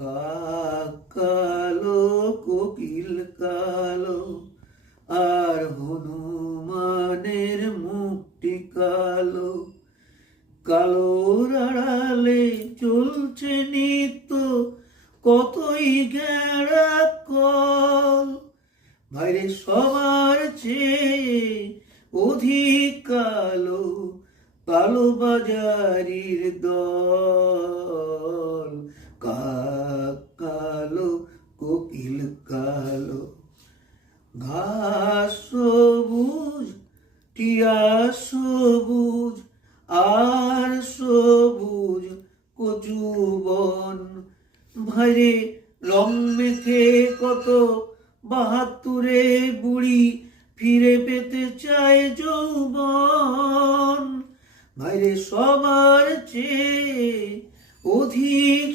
কাক কালো কোকিল কালো আর হনুমানের মুখটি কালো, কালোর আড়ালে চলছে নিত্য কতই গেঁড়া কল। ভাইরে সবার চেয়ে অধিক কালো কালো বাজারির দল। কাক কালো কোকিল কালো, ঘাস সবুজ টিয়া সবুজ আর সবুজ কচু বন। ভাইরে রং মেখে কত ৭২ বুড়ি ফিরে পেতে চায় যৌবন। ভাইরে সবার চেয়ে অধিক